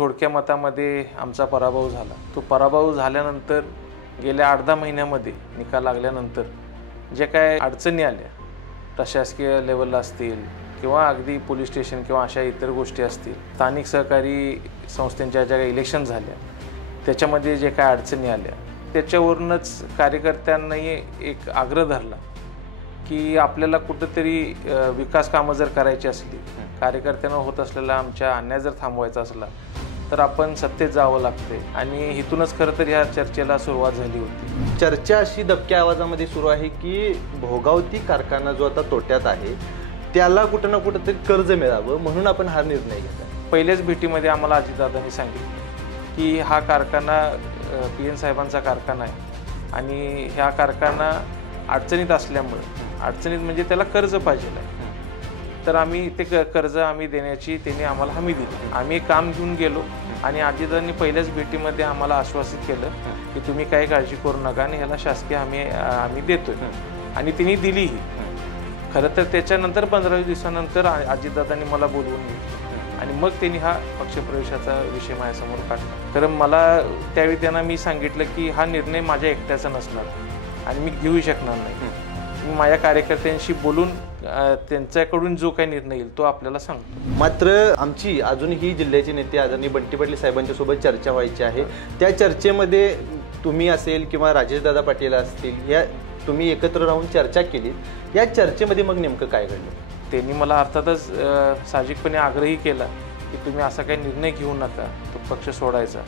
थोडक्या मतामध्ये आमचा पराभव झाला। तो पराभव झाल्यानंतर गेल्या 8-10 महिन्यामध्ये निकाल लागल्यानंतर जे काय अडचणी आल्या प्रशासकीय लेवलला असतील किंवा अगदी पोलीस स्टेशन किंवा अशा इतर गोष्टी असतील, स्थानिक सहकारी संस्थांच्या ज्या काही इलेक्शन झाल्या त्याच्यामध्ये जे काय अडचणी आल्या त्याच्यावरूनच कार्यकर्त्यांनी एक आग्रह धरला की आपल्याला कुठेतरी विकास कामं जर करायची असली, कार्यकर्त्यांना होत असलेला आमच्या अन्याय जर थांबवायचा असला तर आपण सत्तेत जावं लागते आणि इथूनच खरं तर ह्या चर्चेला सुरुवात झाली होती। चर्चा अशी दबक्या आवाजामध्ये सुरू आहे की भोगावती कारखाना जो आता तोट्यात आहे त्याला कुठं ना कुठंतरी कर्ज मिळावं म्हणून आपण हा निर्णय घेतला। पहिल्याच भेटीमध्ये आम्हाला अजितदादांनी सांगितलं की हा कारखाना PN साहेबांचा कारखाना आहे आणि ह्या कारखाना अडचणीत असल्यामुळे, अडचणीत म्हणजे त्याला कर्ज पाहिजे आहे, तर आम्ही ते कर्ज आम्ही देण्याची त्यांनी आम्हाला हमी दिली। आम्ही काम घेऊन गेलो आणि अजितदादांनी पहिल्याच भेटीमध्ये आम्हाला आश्वासित केलं की तुम्ही काही काळजी करू नका आणि ह्याला शासकीय आम्ही देतोय आणि तिने दिलीही। खरं तर त्याच्यानंतर 15 दिवसानंतर अजितदादांनी मला बोलवून घेतलं आणि मग त्यांनी हा पक्षप्रवेशाचा विषय माझ्यासमोर काढला। कारण मला त्यावेळी त्यांना मी सांगितलं की हा निर्णय माझ्या एकट्याचा नसणार आणि मी घेऊ शकणार नाही, मी माझ्या कार्यकर्त्यांशी बोलून त्यांच्याकडून जो काही निर्णय येईल तो आपल्याला सांगतो। मात्र आमची अजूनही जिल्ह्याचे नेते आदरणीय बंटी पाटील साहेबांच्या सोबत चर्चा व्हायची आहे। त्या चर्चेमध्ये तुम्ही असेल किंवा राजेशदादा पाटील असतील या तुम्ही एकत्र राहून चर्चा केली, या चर्चेमध्ये मग नेमकं काय घडलं? त्यांनी मला अर्थातच साहजिकपणे आग्रही केला की तुम्ही असा काही निर्णय घेऊ नका, तो पक्ष सोडायचा।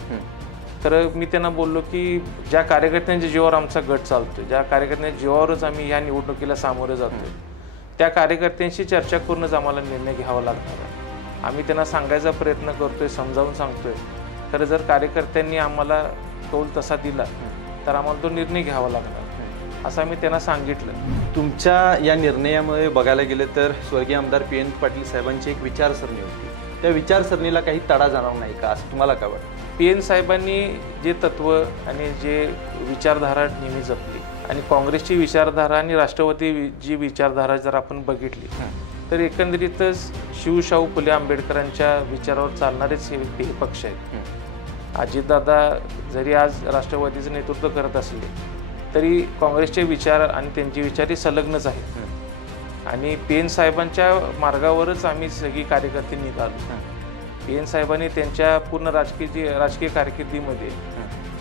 तर मी त्यांना बोललो की ज्या कार्यकर्त्यांच्या जीवावर आमचा गट चालतोय, ज्या कार्यकर्त्यांच्या जीवावरच आम्ही या निवडणुकीला सामोरे जातोय, त्या कार्यकर्त्यांशी चर्चा करूनच आम्हाला निर्णय घ्यावा लागणार आहे। आम्ही त्यांना सांगायचा प्रयत्न करतोय, समजावून सांगतोय, खरं जर कार्यकर्त्यांनी आम्हाला कौल तसा दिला तर आम्हाला तो निर्णय घ्यावा लागणार असं आम्ही त्यांना सांगितलं। तुमच्या या निर्णयामुळे बघायला गेलं तर स्वर्गीय आमदार PN पाटील साहेबांची एक विचारसरणी होती, त्या विचारसरणीला काही तडा जाणार नाही का असं तुम्हाला काय वाटतं? PN साहेबांनी जे तत्व आणि जे विचारधारा नेहमी जपली आणि काँग्रेसची विचारधारा आणि राष्ट्रवादी जी विचारधारा जर आपण बघितली तर एकंदरीतच शिवशाहू फुले आंबेडकरांच्या विचारावर चालणारेच हे पक्ष आहेत। अजितदादा जरी आज राष्ट्रवादीचं नेतृत्व करत असले तरी काँग्रेसचे विचार आणि त्यांचे विचारही संलग्नच आहेत आणि PN साहेबांच्या मार्गावरच आम्ही सगळी कार्यकर्ते निघालो। PN साहेबांनी त्यांच्या पूर्ण राजकीय कारकिर्दीमध्ये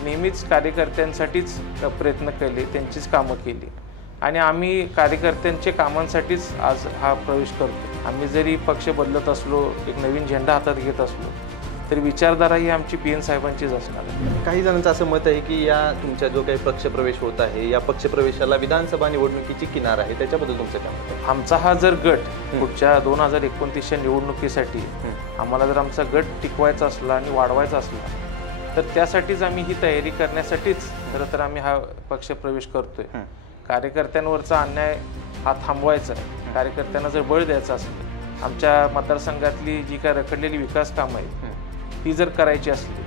नेहमीच कार्यकर्त्यांसाठीच प्रयत्न केले, त्यांचीच कामं केली आणि आम्ही कार्यकर्त्यांच्या कामांसाठीच आज हा प्रवेश करतो। आम्ही जरी पक्ष बदलत असलो, एक नवीन झेंडा हातात घेत असलो तरी विचारधारा ही आमची PN साहेबांचीच असणार आहे। काही जणांचं असं मत आहे की या तुमच्या जो काही पक्षप्रवेश होत आहे या पक्षप्रवेशाला विधानसभा निवडणुकीची किनार आहे, त्याच्याबद्दल तुमचं काय मत आहे? आमचा हा जर गट पुढच्या 2029च्या निवडणुकीसाठी आम्हाला जर आमचा गट टिकवायचा असला आणि वाढवायचा असला तर त्यासाठीच आम्ही ही तयारी करण्यासाठीच खरं तर आम्ही हा पक्षप्रवेश करतोय। कार्यकर्त्यांवरचा अन्याय हा थांबवायचा आहे, कार्यकर्त्यांना जर बळ द्यायचं असेल, आमच्या मतदारसंघातली जी काय रखडलेली विकास कामं आहेत ती जर करायची असली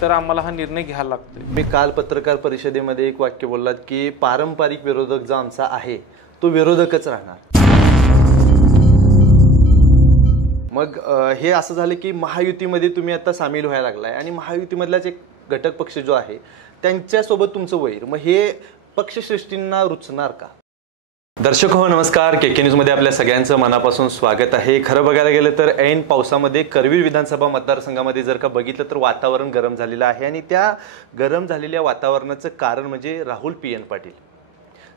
तर आम्हाला हा निर्णय घ्यायला लागतोय। मी काल पत्रकार परिषदेमध्ये एक वाक्य बोललात की पारंपरिक विरोधक जो आमचा आहे तो विरोधकच राहणार। मग हे असं झालं की महायुतीमध्ये तुम्ही आता सामील व्हायला लागलाय आणि महायुतीमधलाच एक घटक पक्ष जो आहे त्यांच्यासोबत तुमचं वैर, मग हे पक्षश्रेष्ठींना रुचणार का? दर्शक हो नमस्कार, KK न्यूजमध्ये आपल्या सगळ्यांचं मनापासून स्वागत आहे। खरं बघायला गेलं तर ऐन पावसामध्ये करवीर विधानसभा मतदारसंघामध्ये जर का बघितलं तर वातावरण गरम झालेलं आहे आणि त्या गरम झालेल्या वातावरणाचं कारण म्हणजे राहुल PN पाटील।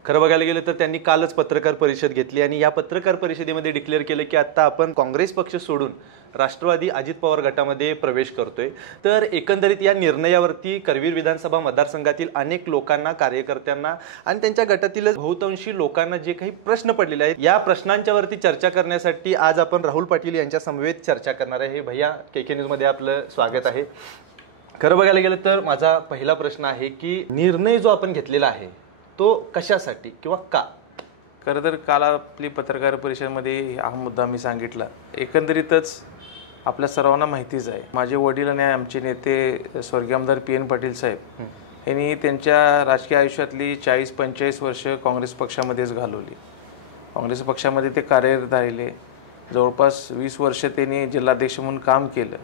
खरं बघायला गेलं तर त्यांनी कालच पत्रकार परिषद घेतली आणि या पत्रकार परिषदेमध्ये डिक्लेअर केलं की आता आपण काँग्रेस पक्ष सोडून राष्ट्रवादी अजित पवार गटामध्ये प्रवेश करतोय। तर एकंदरीत या निर्णयावरती करवीर विधानसभा मतदारसंघातील अनेक लोकांना, कार्यकर्त्यांना आणि त्यांच्या गटातील बहुतांशी लोकांना जे काही प्रश्न पडलेले आहेत या प्रश्नांच्यावरती चर्चा करण्यासाठी आज आपण राहुल पाटील यांच्या समवेत चर्चा करणार आहे। भैया, KK न्यूजमध्ये आपलं स्वागत आहे। खरं बघायला गेलं तर माझा पहिला प्रश्न आहे की निर्णय जो आपण घेतलेला आहे तो कशासाठी किंवा का? खरं तर काल आपली पत्रकार परिषदेमध्ये हा मुद्दा मी सांगितला। एकंदरीतच आपल्या सर्वांना माहितीच आहे, माझे वडील आणि आमचे नेते स्वर्गीय आमदार PN पाटील साहेब यांनी त्यांच्या राजकीय आयुष्यातली 40-45 वर्ष काँग्रेस पक्षामध्येच घालवली। काँग्रेस पक्षामध्ये ते कार्यरत राहिले, जवळपास 20 वर्ष त्यांनी जिल्हाध्यक्ष म्हणून काम केलं।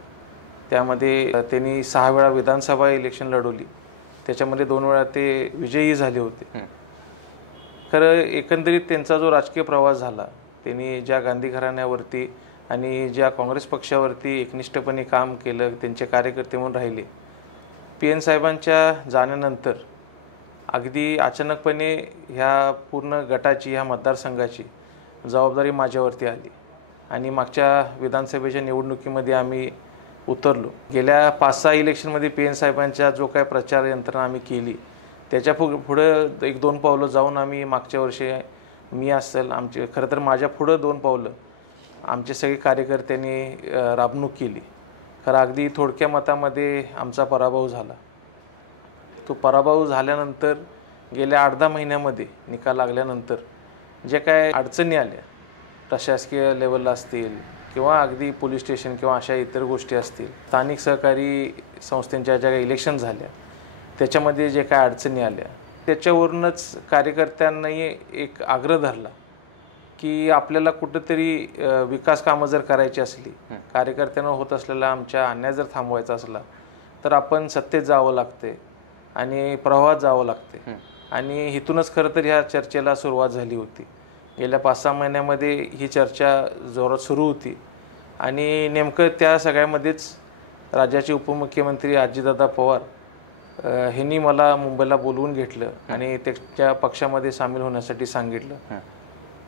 त्यामध्ये त्यांनी 6 वेळा विधानसभा इलेक्शन लढवली, त्याच्यामध्ये 2 वेळा ते विजयी झाले होते. खरं एकंदरीत त्यांचा जो राजकीय प्रवास झाला, त्यांनी ज्या गांधी घराण्यावरती आणि ज्या काँग्रेस पक्षावरती एकनिष्ठपणे काम केलं, त्यांचे कार्यकर्ते म्हणून राहिले. PN साहेबांच्या जाण्यानंतर अगदी अचानकपणे ह्या पूर्ण गटाची, ह्या मतदारसंघाची जबाबदारी माझ्यावरती आली आणि मागच्या विधानसभेच्या निवडणुकीमध्ये आम्ही उतरलो. गेल्या 5-6 इलेक्शनमध्ये PN साहेबांच्या जो काय प्रचार यंत्रणा आम्ही केली, त्याच्या पुढं 1-2 पावलं जाऊन आम्ही मागच्या वर्षी मी असेल, आमचे खरं तर माझ्या पुढं 2 पावलं आमचे सगळे कार्यकर्त्यांनी राबणूक केली. खरं अगदी थोडक्या मतामध्ये आमचा पराभव झाला. तो पराभव झाल्यानंतर गेल्या 8-10 महिन्यामध्ये निकाल लागल्यानंतर जे काय अडचणी आल्या, प्रशासकीय लेवलला असतील किंवा अगदी पोलीस स्टेशन किंवा अशा इतर गोष्टी असतील, स्थानिक सहकारी संस्थांच्या ज्या काही इलेक्शन झाल्या त्याच्यामध्ये जे काय अडचणी आल्या, त्याच्यावरूनच कार्यकर्त्यांनी एक आग्रह धरला की आपल्याला कुठंतरी विकास कामं जर करायची असली, कार्यकर्त्यांना होत असलेला आमच्या अन्याय जर थांबवायचा असला तर आपण सत्तेत जावं लागते आणि प्रवाहात जावं लागते. आणि इथूनच खरं तर ह्या चर्चेला सुरुवात झाली होती. गेल्या 5-6 महिन्यामध्ये ही चर्चा जोरात सुरू होती आणि नेमकं त्या सगळ्यामध्येच राज्याचे उपमुख्यमंत्री अजितदादा पवार ह्यांनी मला मुंबईला बोलवून घेतलं आणि त्याच्या पक्षामध्ये सामील होण्यासाठी सांगितलं.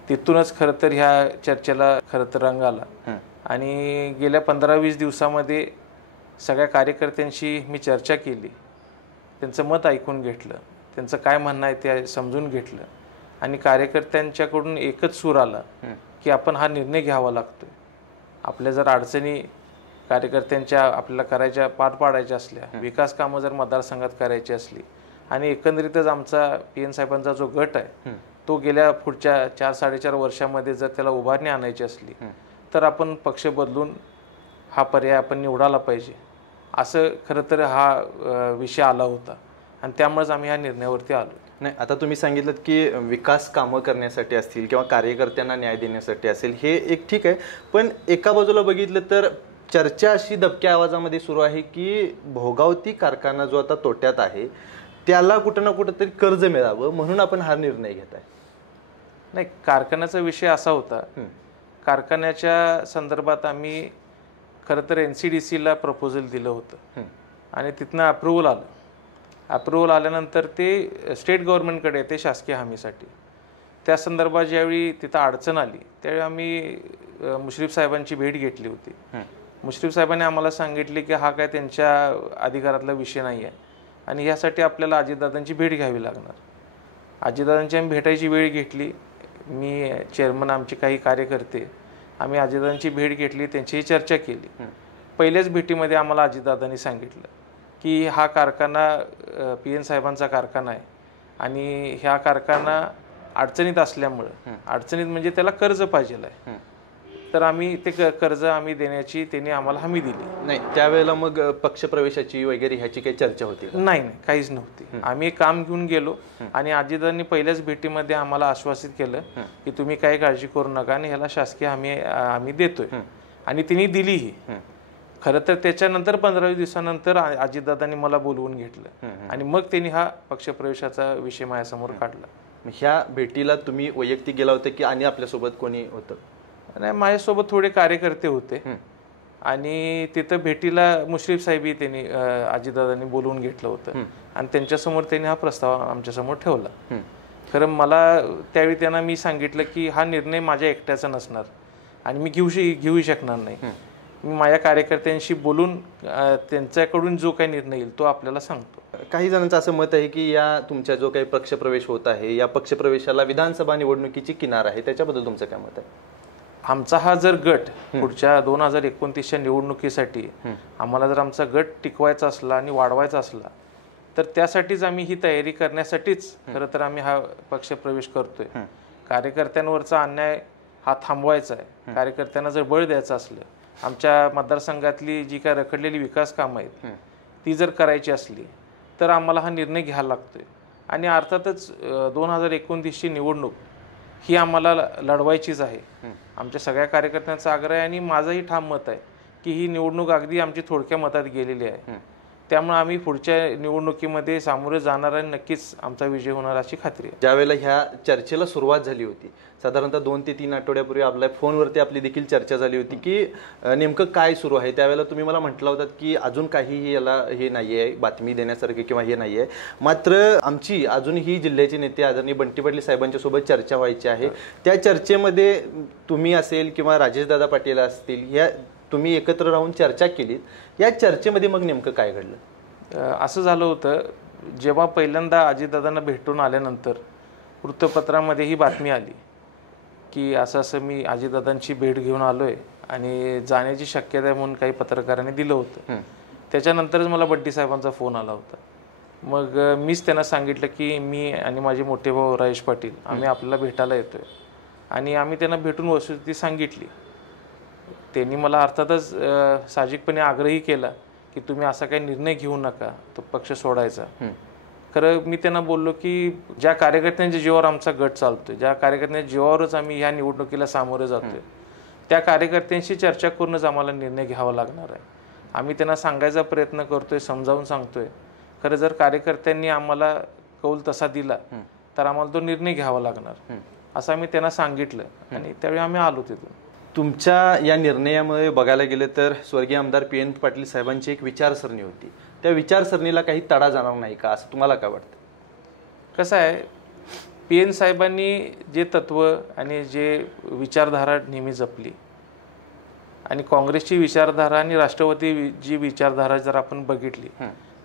तिथूनच खरं तर ह्या चर्चेला खरं तर रंग आला आणि गेल्या 15-20 दिवसामध्ये सगळ्या कार्यकर्त्यांशी मी चर्चा केली, त्यांचं मत ऐकून घेतलं, त्यांचं काय म्हणणं आहे ते समजून घेतलं आणि कार्यकर्त्यांच्याकडून एकच सूर आला की आपण हा निर्णय घ्यावा लागतोय. आपल्या जर अडचणी कार्यकर्त्यांच्या आपल्याला करायच्या, पार पाडायच्या असल्या, विकास कामं जर मतदारसंघात करायची असली आणि एकंदरीतच आमचा PN साहेबांचा जो गट आहे तो गेल्या पुढच्या 4-4.5 वर्षामध्ये जर त्याला उभारणी आणायची असली तर आपण पक्ष बदलून हा पर्याय आपण निवडायला पाहिजे, असं खरं तर हा विषय आला होता आणि त्यामुळेच आम्ही ह्या निर्णयावरती आलो. नाही, आता तुम्ही सांगितलं की विकास कामं करण्यासाठी असतील किंवा कार्यकर्त्यांना न्याय देण्यासाठी असेल, हे एक ठीक आहे. पण एका बाजूला बघितलं तर चर्चा अशी दबक्या आवाजामध्ये सुरू आहे की भोगावती कारखाना जो आता तोट्यात आहे त्याला कुठं ना कुठं तरी कर्ज मिळावं म्हणून आपण हा निर्णय घेत आहे. नाही, कारखान्याचा विषय असा होता, कारखान्याच्या संदर्भात आम्ही खरं तर NCDCला प्रपोजल दिलं होतं आणि तिथनं अप्रूव्हल आलं. अप्रूव्हल आल्यानंतर ते स्टेट गव्हर्नमेंटकडे येते शासकीय हमीसाठी. त्या संदर्भात ज्यावेळी तिथं अडचण आली त्यावेळी आम्ही मुश्रीफ साहेबांची भेट घेतली होती. मुश्रीफ साहेबांनी आम्हाला सांगितले की हा काय त्यांच्या अधिकारातला विषय नाही आहे आणि ह्यासाठी आपल्याला अजितदादांची भेट घ्यावी लागणार. अजितदादांची आम्ही भेटायची वेळ घेतली. मी, चेअरमन, आमचे काही कार्यकर्ते आम्ही अजितदादांची भेट घेतली, त्यांचीही चर्चा केली. पहिल्याच भेटीमध्ये आम्हाला अजितदादांनी सांगितलं की हा कारखाना PN साहेबांचा कारखाना आहे आणि ह्या कारखाना अडचणीत असल्यामुळं, अडचणीत म्हणजे त्याला कर्ज पाहिजे आहे, तर आम्ही ते कर्ज आम्ही देण्याची त्यांनी आम्हाला हमी दिली. नाही, त्यावेळेला मग पक्षप्रवेशाची वगैरे ह्याची काही चर्चा होती? नाही, काहीच नव्हती. आम्ही काम घेऊन गेलो आणि अजितदादांनी पहिल्याच भेटीमध्ये आम्हाला आश्वासित केलं की तुम्ही काही काळजी करू नका आणि ह्याला शासकीय हमी आम्ही देतोय आणि तिने दिलीही. खरं तर त्याच्यानंतर 15-20 दिवसानंतर अजितदादांनी मला बोलवून घेतलं आणि मग त्यांनी हा पक्षप्रवेशाचा विषय माझ्यासमोर काढला. ह्या भेटीला तुम्ही वैयक्तिक गेला होता की आणि आपल्यासोबत कोणी होतं? नाही, माझ्यासोबत थोडे कार्यकर्ते होते आणि तिथं भेटीला मुश्रीफ साहेबही त्यांनी अजितदादांनी बोलवून घेतलं होतं आणि त्यांच्यासमोर त्यांनी हा प्रस्ताव आमच्यासमोर ठेवला. खरं मला त्यावेळी त्यांना मी सांगितलं की हा निर्णय माझ्या एकट्याचा नसणार आणि मी घेऊ शकणार नाही. मी माझ्या कार्यकर्त्यांशी बोलून त्यांच्याकडून जो काही निर्णय येईल तो आपल्याला सांगतो. काही जणांचं असं मत आहे की या तुमच्या जो काही पक्षप्रवेश होत आहे या पक्षप्रवेशाला विधानसभा निवडणुकीची किनार आहे, त्याच्याबद्दल तुमचं काय मत आहे? आमचा हा जर गट पुढच्या 2029च्या निवडणुकीसाठी आम्हाला जर आमचा गट टिकवायचा असला आणि वाढवायचा असला तर त्यासाठीच आम्ही ही तयारी करण्यासाठीच खरं तर आम्ही हा पक्षप्रवेश करतोय. कार्यकर्त्यांवरचा अन्याय हा थांबवायचा आहे. कार्यकर्त्यांना जर बळ द्यायचं असलं, आमच्या मतदारसंघातली जी काय रखडलेली विकास कामं आहेत ती जर करायची असली तर आम्हाला हा निर्णय घ्यायला लागतोय आणि अर्थातच 2029ची निवडणूक ही आम्हाला लढवायचीच आहे. आमच्या सगळ्या कार्यकर्त्यांचा आग्रह आहे आणि माझंही ठाम मत आहे की ही निवडणूक अगदी आमची थोडक्या मतात गेलेली आहे, त्यामुळे आम्ही पुढच्या निवडणुकीमध्ये सामोरे जाणार आणि नक्कीच आमचा विजय होणार अशी खात्री आहे. ज्यावेळेला ह्या चर्चेला सुरुवात झाली होती, साधारणतः 2 ते 3 आठवड्यापूर्वी आपल्या फोनवरती आपली देखील चर्चा झाली होती की नेमकं काय सुरू आहे. त्यावेळेला तुम्ही मला म्हटलं होतं की अजून काहीही याला हे नाही आहे, बातमी देण्यासारखे किंवा हे नाही आहे, मात्र आमची अजूनही जिल्ह्याचे नेते आदरणीय बंटी पाटील साहेबांच्या सोबत चर्चा व्हायची आहे. त्या चर्चेमध्ये तुम्ही असेल किंवा राजेशदादा पाटील असतील, ह्या तुम्ही एकत्र राहून चर्चा केलीत. या चर्चेमध्ये मग नेमकं काय घडलं? असं झालं होतं, जेव्हा पहिल्यांदा अजितदादांना भेटून आल्यानंतर वृत्तपत्रामध्ये ही बातमी आली की असं असं मी अजितदादांची भेट घेऊन आलोय आणि जाण्याची शक्यता आहे म्हणून काही पत्रकारांनी दिलं होतं. त्याच्यानंतरच मला बड्डी साहेबांचा फोन आला होता. मग मीच त्यांना सांगितलं की मी आणि माझे मोठे भाऊ राजेश पाटील आम्ही आपल्याला भेटायला येतोय आणि आम्ही त्यांना भेटून वस्तुस्थिती सांगितली. त्यांनी मला अर्थातच साहजिकपणे आग्रही केला की तुम्ही असा काही निर्णय घेऊ नका, तो पक्ष सोडायचा. खरं मी त्यांना बोललो की ज्या कार्यकर्त्यांच्या जीवावर आमचा गट चालतोय, ज्या कार्यकर्त्यांच्या जीवावरच आम्ही ह्या निवडणुकीला सामोरे जातोय, त्या कार्यकर्त्यांशी चर्चा करूनच आम्हाला निर्णय घ्यावा लागणार आहे. आम्ही त्यांना सांगायचा प्रयत्न करतोय, समजावून सांगतोय. खरं जर कार्यकर्त्यांनी आम्हाला कौल तसा दिला तर आम्हाला तो निर्णय घ्यावा लागणार असं आम्ही त्यांना सांगितलं आणि त्यावेळी आम्ही आलो तिथून. तुमच्या या निर्णयामुळे बघायला गेलं तर स्वर्गीय आमदार PN पाटील साहेबांची एक विचारसरणी होती, त्या विचारसरणीला काही तडा जाणार नाही का, असं तुम्हाला काय वाटतं? कसं आहे, PN साहेबांनी जे तत्व आणि जे विचारधारा नेहमी जपली आणि काँग्रेसची विचारधारा आणि राष्ट्रवादी जी विचारधारा जर आपण बघितली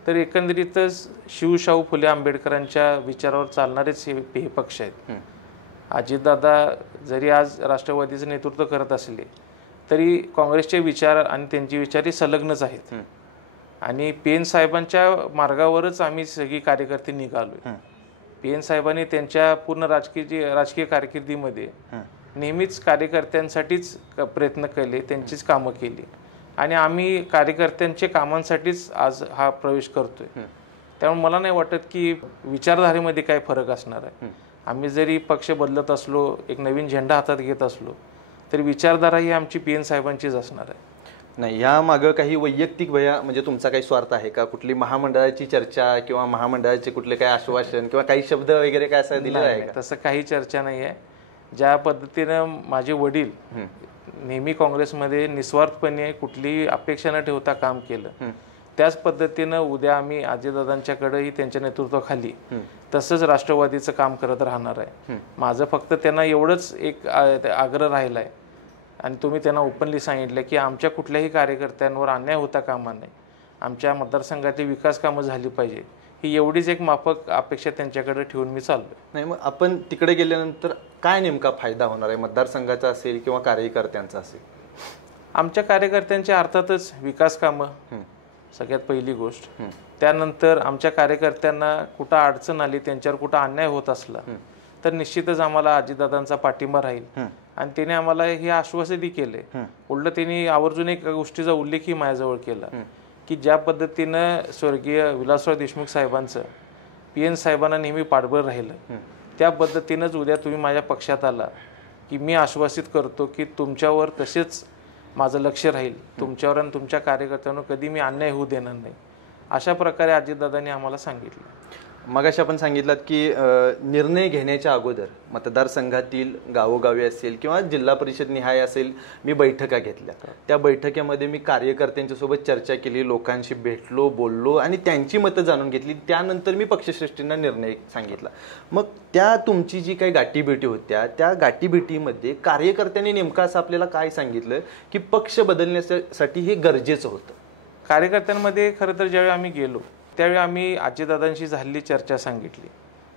तर एकंदरीतच शिवशाहू फुले आंबेडकरांच्या विचारावर चालणारेच हे पक्ष आहेत. अजितदादा जरी आज राष्ट्रवादीचं नेतृत्व करत असले तरी काँग्रेसचे विचार आणि त्यांची विचार ही संलग्नच आहेत आणि PN साहेबांच्या मार्गावरच आम्ही सगळी कार्यकर्ते निघालोय. PN साहेबांनी त्यांच्या पूर्ण राजकीय कारकिर्दीमध्ये नेहमीच कार्यकर्त्यांसाठीच प्रयत्न केले, त्यांचीच कामं केली आणि आम्ही कार्यकर्त्यांच्या कामांसाठीच आज हा प्रवेश करतोय. त्यामुळे मला नाही वाटत की विचारधारेमध्ये काय फरक असणार आहे. आम्ही जरी पक्ष बदलत असलो, एक नवीन झेंडा हातात घेत असलो तरी विचारधारा ही आमची PN साहेबांचीच असणार आहे. नाही, या मागं काही वैयक्तिक म्हणजे तुमचा काही स्वार्थ आहे का? कुठली महामंडळाची चर्चा किंवा महामंडळाचे कुठले काही आश्वासन किंवा काही शब्द वगैरे काय असं दिलं आहे का? तसं काही चर्चा नाही आहे. ज्या पद्धतीनं माझे वडील नेहमी काँग्रेसमध्ये निस्वार्थपणे कुठलीही अपेक्षा न ठेवता काम केलं, त्याच पद्धतीनं उद्या आम्ही अजितदादांच्याकडेही त्यांच्या नेतृत्वाखाली तसंच राष्ट्रवादीचं काम करत राहणार आहे. माझं फक्त त्यांना एवढंच एक आग्रह राहिला आहे आणि तुम्ही त्यांना ओपनली सांगितलं की आमच्या कुठल्याही कार्यकर्त्यांवर अन्याय होता कामा नये, आमच्या मतदारसंघातली विकास कामं झाली पाहिजे, ही एवढीच एक माफक अपेक्षा त्यांच्याकडे ठेवून मी चाललोय. नाही, मग आपण तिकडे गेल्यानंतर काय नेमका फायदा होणार आहे, मतदारसंघाचा असेल किंवा कार्यकर्त्यांचा असेल? आमच्या कार्यकर्त्यांच्या अर्थातच विकास कामं सगळ्यात पहिली गोष्ट. त्यानंतर आमच्या कार्यकर्त्यांना कुठं अडचण आली, त्यांच्यावर कुठं अन्याय होत असला तर निश्चितच आम्हाला अजितदादांचा पाठिंबा राहील आणि त्याने आम्हाला हे आश्वासनही केले. उलट त्यांनी आवर्जून एक गोष्टीचा उल्लेखही माझ्याजवळ केला की ज्या पद्धतीनं स्वर्गीय विलासराव देशमुख साहेबांचं PN साहेबांना नेहमी पाठबळ राहिलं, त्या पद्धतीनंच उद्या तुम्ही माझ्या पक्षात आला की मी आश्वासित करतो की तुमच्यावर तसेच माझं लक्ष राहील, तुमच्यावर आणि तुमच्या कार्यकर्त्यांवर कधी मी अन्याय होऊ देणार नाही, अशा प्रकारे अजितदादांनी आम्हाला सांगितलं. मगाशी आपण सांगितलं की निर्णय घेण्याच्या अगोदर मतदारसंघातील गावोगावी असेल किंवा जिल्हा परिषद निहाय असेल, मी बैठका घेतल्या. त्या बैठकीमध्ये मी कार्यकर्त्यांच्या सोबत चर्चा केली, लोकांशी भेटलो, बोललो आणि त्यांची मतं जाणून घेतली. त्यानंतर मी पक्षश्रेष्ठींना निर्णय सांगितला. मग त्या तुमची जी काही गाठीभेटी होत्या, त्या गाठीभेटीमध्ये कार्यकर्त्यांनी नेमकं असं आपल्याला काय सांगितलं की पक्ष बदलण्यासाठी हे गरजेचं होतं? कार्यकर्त्यांमध्ये खरं तर ज्यावेळी आम्ही गेलो त्यावेळी आम्ही अजितदादांशी झालेली चर्चा सांगितली.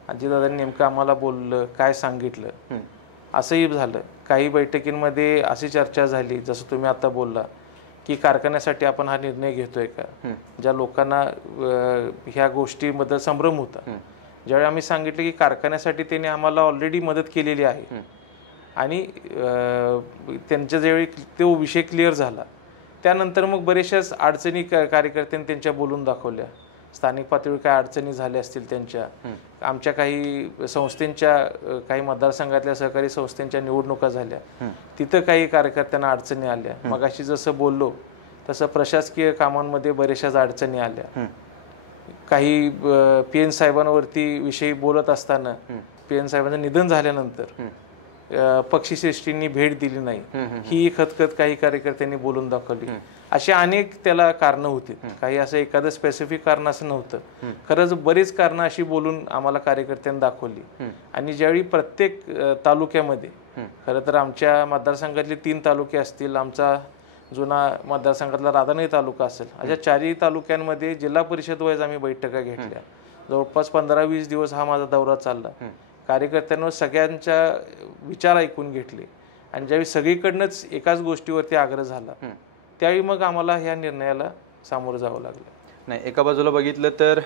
अजितदादांनी नेमकं आम्हाला बोललं, काय सांगितलं असंही झालं. काही बैठकींमध्ये अशी चर्चा झाली जसं तुम्ही आता बोलला की कारखान्यासाठी आपण हा निर्णय घेतोय का, ज्या लोकांना ह्या गोष्टीबद्दल संभ्रम होता. ज्यावेळी आम्ही सांगितलं की कारखान्यासाठी त्यांनी आम्हाला ऑलरेडी मदत केलेली आहे आणि त्यांच्या ज्यावेळी तो विषय क्लिअर झाला त्यानंतर मग बरेचशाच अडचणी कार्यकर्त्यांनी त्यांच्या बोलून दाखवल्या. स्थानिक पातळीवर काय अडचणी झाल्या असतील त्यांच्या, आमच्या काही संस्थेच्या, काही मतदारसंघातल्या सहकारी संस्थांच्या निवडणुका झाल्या, तिथं काही कार्यकर्त्यांना अडचणी आल्या. मगाशी जसं बोललो तसं प्रशासकीय कामांमध्ये बऱ्याचशा अडचणी आल्या. काही PN साहेबांवरती विषयी बोलत असताना PN साहेबांचं निधन झाल्यानंतर पक्षश्रेष्ठींनी भेट दिली नाही, ही खतखत काही कार्यकर्त्यांनी बोलून दाखवली. अशी अनेक त्याला कारणं होती. काही असं एखादं स्पेसिफिक कारण असं नव्हतं. खरंच बरीच कारणं अशी बोलून आम्हाला कार्यकर्त्यांनी दाखवली. आणि ज्यावेळी प्रत्येक तालुक्यामध्ये, खरं तर आमच्या मतदारसंघातले 3 तालुके असतील, आमचा जुना मतदारसंघातला राधानगरी तालुका असेल, अशा 4ही तालुक्यांमध्ये जिल्हा परिषद वाईज आम्ही बैठका घेतल्या. जवळपास 15-20 दिवस हा माझा दौरा चालला. कार्यकर्त्यांवर सगळ्यांच्या विचार ऐकून घेतले. आणि ज्यावेळी सगळीकडनंच एकाच गोष्टीवरती आग्रह झाला, त्यावेळी मग आम्हाला ह्या निर्णयाला सामोरं जावं लागलं. नाही, एका बाजूला बघितलं तर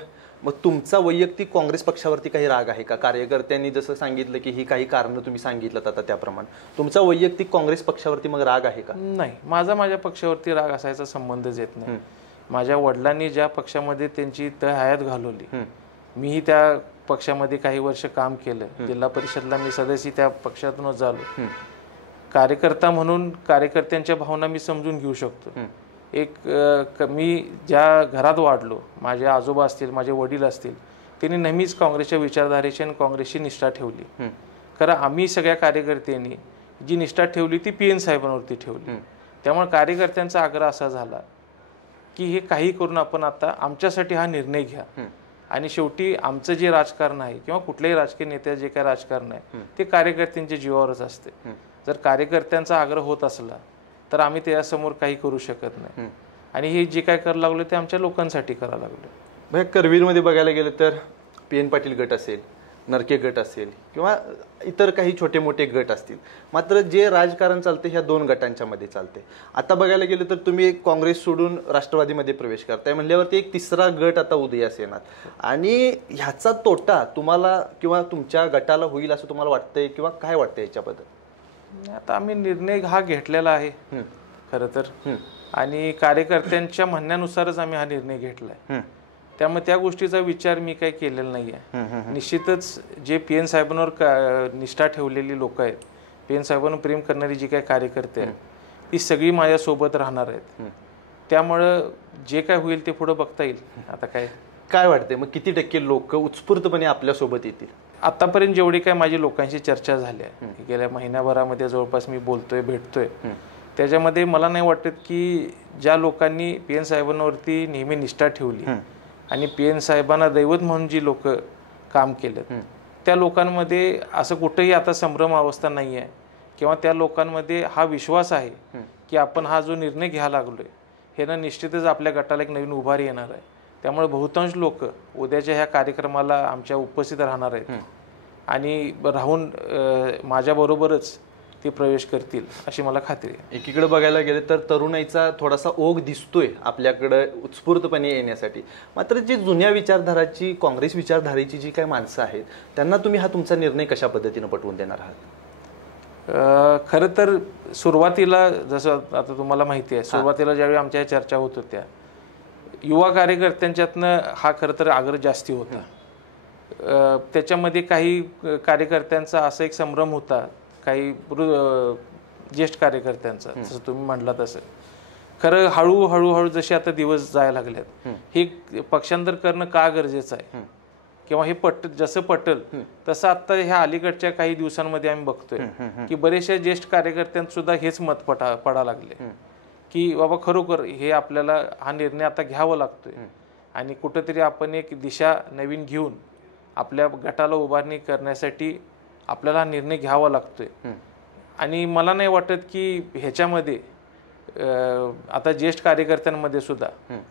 मग तुमचा वैयक्तिक काँग्रेस पक्षावरती काही राग आहे का? कार्यकर्त्यांनी जसं सांगितलं की ही काही कारणं तुम्ही सांगितलं आता, त्याप्रमाणे तुमचा वैयक्तिक काँग्रेस पक्षावरती मग राग आहे का? नाही, माझ्या पक्षावरती राग असायचा संबंधच येत नाही. माझ्या वडिलांनी ज्या पक्षामध्ये त्यांची हयात घालवली, मीही त्या पक्षामध्ये काही वर्ष काम केलं. जिल्हा परिषदला मी सदस्य त्या पक्षातूनच झालो. कार्यकर्ता म्हणून कार्यकर्त्यांच्या भावना मी समजून घेऊ शकतो. मी ज्या घरात वाढलो, माझे आजोबा असतील, माझे वडील असतील, त्यांनी नेहमीच काँग्रेसच्या विचारधारेची आणि काँग्रेसची निष्ठा ठेवली. खरं आम्ही सगळ्या कार्यकर्त्यांनी जी निष्ठा ठेवली ती PN साहेबांवरती ठेवली. त्यामुळे कार्यकर्त्यांचा आग्रह असा झाला की हे काही करून आपण आता आमच्यासाठी हा निर्णय घ्या. आणि शेवटी आमचं जे राजकारण आहे किंवा कुठल्याही राजकीय नेत्याचं जे काही राजकारण आहे ते कार्यकर्त्यांच्या जीवावरच असते. जर कार्यकर्त्यांचा आग्रह होत असला तर आम्ही त्यासमोर काही करू शकत नाही. आणि हे जे काय करायला लागलो ते आमच्या लोकांसाठी करायला लागलो. भैया, करवीरमध्ये बघायला गेलं तर PN पाटील गट असेल, नरके गट असेल किंवा इतर काही छोटे मोठे गट असतील, मात्र जे राजकारण चालते ह्या 2 गटांच्या मध्ये चालते. आता बघायला गेलं तर तुम्ही काँग्रेस सोडून राष्ट्रवादीमध्ये प्रवेश करताय म्हणल्यावरती एक 3रा गट आता उदयास येणार. आणि ह्याचा तोटा तुम्हाला किंवा तुमच्या गटाला होईल असं तुम्हाला वाटतंय किंवा काय वाटतंय याच्याबद्दल? आता आम्ही निर्णय हा घेतलेला आहे खरं तर, आणि कार्यकर्त्यांच्या म्हणण्यानुसारच आम्ही हा निर्णय घेतलाय. त्यामुळे त्या गोष्टीचा विचार मी काही केलेला नाही आहे. निश्चितच जे PN साहेबांवर निष्ठा ठेवलेली लोक आहेत, PN साहेबांवर प्रेम करणारी जी काही कार्यकर्ते आहेत, ती सगळी माझ्यासोबत राहणार आहेत. त्यामुळं जे काय होईल ते पुढे बघता येईल. आता काय वाटतंय मग किती टक्के लोक उत्स्फूर्तपणे आपल्यासोबत येतील? आतापर्यंत जेवढी काय माझी लोकांशी चर्चा झाली आहे, गेल्या महिन्याभरामध्ये जवळपास मी बोलतोय, भेटतोय, त्याच्यामध्ये मला नाही वाटत की ज्या लोकांनी PN साहेबांवरती नेहमी निष्ठा ठेवली आणि PN साहेबांना दैवत म्हणून जी लोक काम केलं, त्या लोकांमध्ये असं कुठेही आता संभ्रम अवस्था नाही आहे किंवा त्या लोकांमध्ये हा विश्वास आहे की आपण हा जो निर्णय घ्यायला लागलोय हे ना निश्चितच आपल्या गटाला एक नवीन उभारी येणार आहे. त्यामुळे बहुतांश लोक उद्याच्या ह्या कार्यक्रमाला आमच्या उपस्थित राहणार आहेत आणि राहून माझ्याबरोबरच ते प्रवेश करतील अशी मला खात्री आहे. एकीकडे बघायला गेले तर तरुणाईचा थोडासा ओघ दिसतोय आपल्याकडे उत्स्फूर्तपणे येण्यासाठी, मात्र जी जुन्या विचारधाराची काँग्रेस विचारधारेची जी काही माणसं आहेत त्यांना तुम्ही हा तुमचा निर्णय कशा पद्धतीने पटवून देणार आहात? खरं तर सुरुवातीला जसं आता तुम्हाला माहिती आहे, सुरुवातीला ज्यावेळी आमच्या चर्चा होत होत्या युवा कार्यकर्त्यांच्यातनं हा खरं तर आग्रह जास्ती होता. त्याच्यामध्ये काही कार्यकर्त्यांचा असा एक संभ्रम होता, काही ज्येष्ठ कार्यकर्त्यांचा, जसं तुम्ही म्हटला तसं. खरं हळूहळू जसे आता दिवस जायला लागलेत, हे पक्षांतर करणं का गरजेचं आहे किंवा हे जसं पटल तसं आता ह्या अलीकडच्या काही दिवसांमध्ये आम्ही बघतोय की बरेचशा ज्येष्ठ कार्यकर्त्यांत सुद्धा हेच मत पडा लागले की बाबा खरोखर हे आपल्याला हा निर्णय आता घ्यावा लागतोय आणि कुठंतरी आपण एक दिशा नवीन घेऊन आपल्या गटाला उभारणी करण्यासाठी आपल्याला हा निर्णय घ्यावा लागतोय. आणि मला नाही वाटत की ह्याच्यामध्ये आता ज्येष्ठ कार्यकर्त्यांमध्ये सुद्धा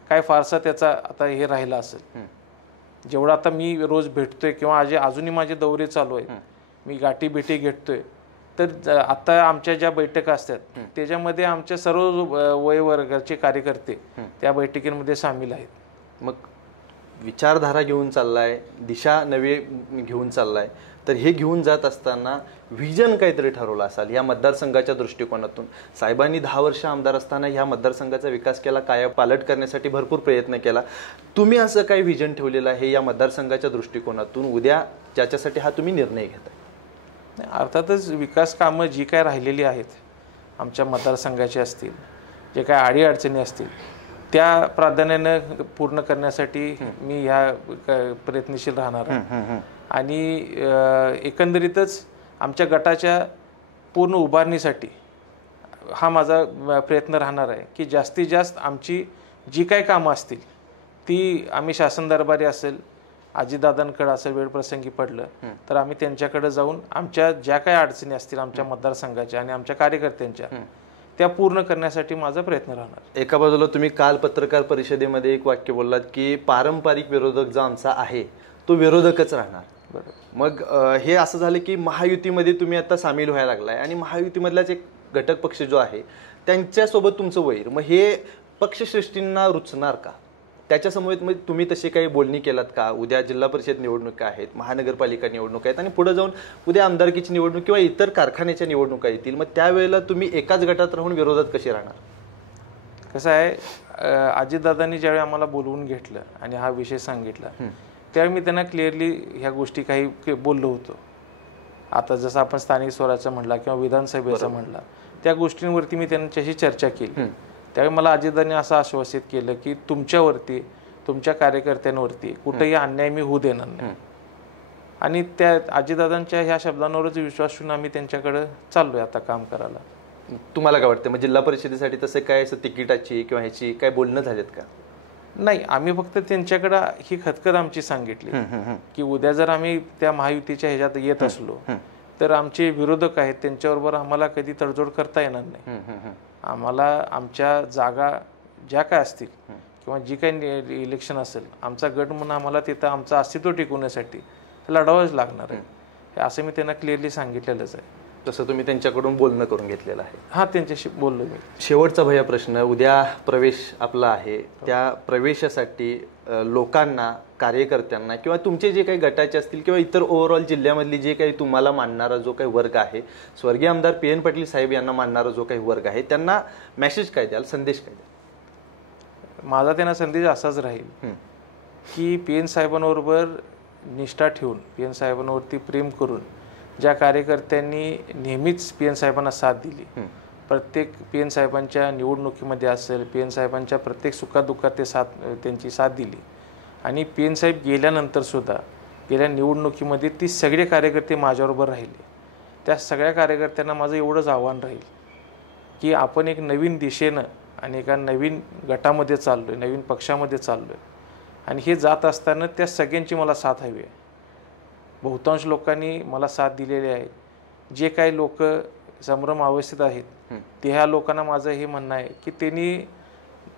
काय फारसा त्याचा आता हे राहिला असेल. जेवढं आता मी रोज भेटतोय किंवा अजूनही माझे दौरे चालू आहेत, मी गाठी भेटी घेतोय, तर आता आमच्या ज्या बैठका असतात त्याच्यामध्ये आमच्या सर्व वयोवर्गाचे कार्यकर्ते त्या बैठकीमध्ये सामील आहेत. मग विचारधारा घेऊन चाललाय, दिशा नवी घेऊन चाललाय, तर हे घेऊन जात असताना व्हिजन काहीतरी ठरवलं असाल या मतदारसंघाच्या दृष्टिकोनातून. साहेबांनी 10 वर्ष आमदार असताना ह्या मतदारसंघाचा विकास केला, कायापालट करण्यासाठी भरपूर प्रयत्न केला. तुम्ही असं काही व्हिजन ठेवलेलं आहे या मतदारसंघाच्या दृष्टिकोनातून उद्या ज्याच्यासाठी हा तुम्ही निर्णय घेताय? अर्थातच विकास कामं जी काय राहिलेली आहेत आमच्या मतदारसंघाची असतील, जे काय अडीअडचणी असतील त्या प्राधान्यानं पूर्ण करण्यासाठी मी ह्या प्रयत्नशील राहणार आहे. आणि एकंदरीतच आमच्या गटाच्या पूर्ण उभारणीसाठी हा माझा प्रयत्न राहणार आहे की जास्तीत जास्त आमची जी काही कामं असतील ती आम्ही शासन दरबारी असेल, अजितदादांकडे असेल, वेळ प्रसंगी पडलं तर आम्ही त्यांच्याकडे जाऊन आमच्या ज्या काही अडचणी असतील आमच्या मतदारसंघाच्या आणि आमच्या कार्यकर्त्यांच्या त्या पूर्ण करण्यासाठी माझा प्रयत्न राहणार. एका बाजूला तुम्ही काल पत्रकार परिषदेमध्ये एक वाक्य बोललात की पारंपरिक विरोधक जो आमचा आहे तो विरोधकच राहणार. मग हे असं झालं की महायुतीमध्ये तुम्ही आता सामील व्हायला लागलाय आणि महायुतीमधलाच एक घटक पक्ष जो आहे त्यांच्यासोबत तुमचं वैर, मग हे पक्षश्रेष्ठींना रुचणार का? त्याच्यासमोर तुम्ही तशी काही बोलणी केलात का? उद्या जिल्हा परिषद निवडणुका आहेत, महानगरपालिका निवडणुका आहेत आणि पुढे जाऊन उद्या आमदारकीची निवडणूक किंवा इतर कारखान्याच्या निवडणुका येतील, मग त्यावेळेला तुम्ही एकाच गटात राहून विरोधात कसे राहणार? कसं आहे, अजितदादांनी ज्यावेळी आम्हाला बोलवून घेतलं आणि हा विषय सांगितला त्यावेळी मी त्यांना क्लिअरली ह्या गोष्टी काही बोललो होतो. आता जसं आपण स्थानिक स्वराज्याचं म्हणला किंवा विधानसभेचं म्हणला त्या गोष्टींवरती मी त्यांच्याशी चर्चा केली. त्यावेळी मला अजितदादांनी असं आश्वासित केलं की तुमच्यावरती, तुमच्या कार्यकर्त्यांवरती कुठेही अन्याय मी होऊ देणार नाही. आणि त्या अजितदादांच्या ह्या शब्दांवरच विश्वास ठेवून आम्ही त्यांच्याकडे चाललोय आता काम करायला. तुम्हाला काय वाटतं, मग जिल्हा परिषदेसाठी तसं काय असं तिकिटाची किंवा ह्याची काय बोलणं झालेत का? नाही, आम्ही फक्त त्यांच्याकडे ही खतखत आमची सांगितली की उद्या जर आम्ही त्या महायुतीच्या ह्याच्यात येत असलो तर आमचे विरोधक आहेत त्यांच्याबरोबर आम्हाला कधी तडजोड करता येणार नाही. आम्हाला आमच्या जागा ज्या काय असतील किंवा जी काही इलेक्शन असेल आमचा गट म्हणून आम्हाला तिथं आमचं अस्तित्व टिकवण्यासाठी लढावंच लागणार आहे, हे असं मी त्यांना क्लिअरली सांगितलेलंच आहे. तसं तुम्ही त्यांच्याकडून बोलणं करून घेतलेलं आहे? हां, त्यांच्याशी बोललो मी. शेवटचा भैया प्रश्न, उद्या प्रवेश आपला आहे, त्या प्रवेशासाठी लोकांना, कार्यकर्त्यांना किंवा तुमचे जे काही गटाचे असतील किंवा इतर ओव्हरऑल जिल्ह्यामधली जे काही तुम्हाला मानणारा जो काही वर्ग आहे, स्वर्गीय आमदार PN पाटील साहेब यांना मानणारा जो काही वर्ग आहे, त्यांना मेसेज काय द्याल, संदेश काय द्याल? माझा त्यांना संदेश असाच राहील की PN साहेबांबरोबर निष्ठा ठेवून, PN साहेबांवरती प्रेम करून ज्या कार्यकर्त्यांनी नेहमीच PN साहेबांना साथ दिली, प्रत्येक PN साहेबांच्या निवडणुकीमध्ये असेल, PN साहेबांच्या प्रत्येक सुखादुःखात त्यांची साथ दिली आणि PN साहेब गेल्यानंतर सुद्धा गेल्या निवडणुकीमध्ये ती सगळे कार्यकर्ते माझ्याबरोबर राहिले. त्या सगळ्या कार्यकर्त्यांना माझं एवढंच आव्हान राहील की आपण एक नवीन दिशेनं आणि एका नवीन गटामध्ये चाललो आहे, नवीन पक्षामध्ये चाललो आहे आणि हे जात असताना त्या सगळ्यांची मला साथ हवी आहे. बहुतांश लोकांनी मला साथ दिलेली आहे. जे काही लोक संभ्रम अवस्थेत आहेत ते ह्या लोकांना माझं हे म्हणणं आहे की त्यांनी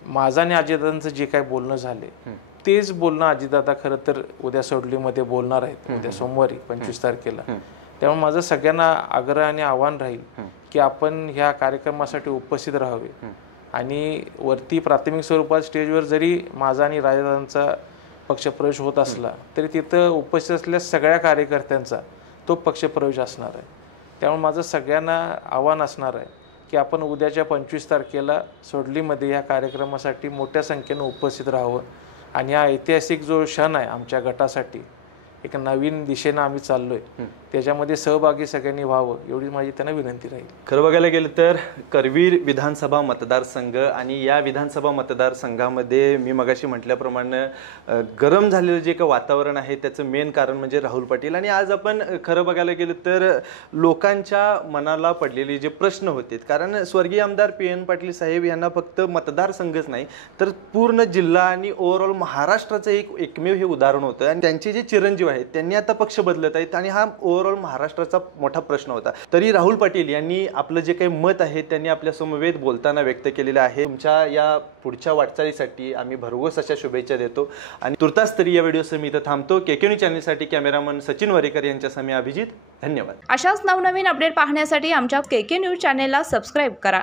माझं आणि अजितदादांचं जे काही बोलणं झाले तेच बोलणं अजितदादा खरं तर उद्या सोडलीमध्ये बोलणार आहेत, उद्या सोमवारी 25 तारखेला. त्यामुळे माझं सगळ्यांना आग्रह आणि आव्हान राहील की आपण ह्या कार्यक्रमासाठी उपस्थित राहावे आणि वरती प्राथमिक स्वरूपात स्टेजवर जरी माझा आणि राजदादांचा पक्षप्रवेश होत असला तरी तिथं उपस्थित असलेल्या सगळ्या कार्यकर्त्यांचा तो पक्षप्रवेश असणार आहे. त्यामुळे माझं सगळ्यांना आव्हान असणार आहे की आपण उद्याच्या 25 तारखेला सोडलीमध्ये या कार्यक्रमासाठी मोठ्या संख्येनं उपस्थित राहावं आणि हा ऐतिहासिक जो क्षण आहे आमच्या गटासाठी, एक नवीन दिशेनं आम्ही चाललोय, त्याच्यामध्ये सहभागी सगळ्यांनी व्हावं एवढी माझी त्यांना विनंती राहील. खरं बघायला गेलं तर करवीर विधानसभा मतदारसंघ आणि या विधानसभा मतदारसंघामध्ये मी मगाशी म्हटल्याप्रमाणे गरम झालेलं जे काही वातावरण आहे त्याचं मेन कारण म्हणजे राहुल पाटील. आणि आज आपण खरं बघायला गेलं तर लोकांच्या मनाला पडलेले जे प्रश्न होते, कारण स्वर्गीय आमदार PN पाटील साहेब यांना फक्त मतदारसंघच नाही तर पूर्ण जिल्हा आणि ओव्हरऑल महाराष्ट्राचं एकमेव हे उदाहरण होतं आणि त्यांचे जे चिरंजीव आहेत त्यांनी आता पक्ष बदलत आहेत आणि हा ओव्हरऑल महाराष्ट्राचा मोठा प्रश्न होता. तरी राहुल पाटील यांनी आपलं जे काही मत आहे त्यांनी आपल्या समवेत बोलताना व्यक्त केलेलं आहे. तुमच्या या पुढच्या वाटचालीसाठी आम्ही भरघोस अशा शुभेच्छा देतो आणि तुर्तास तरी या व्हिडिओसह मी इथं थांबतो. KK news चॅनलसाठी cameraman Sachin Warekar यांच्यासह मी अभिजित. धन्यवाद. अशाच नवनवीन अपडेट पाहण्यासाठी आमच्या KK न्यूज चॅनलला सबस्क्राईब करा.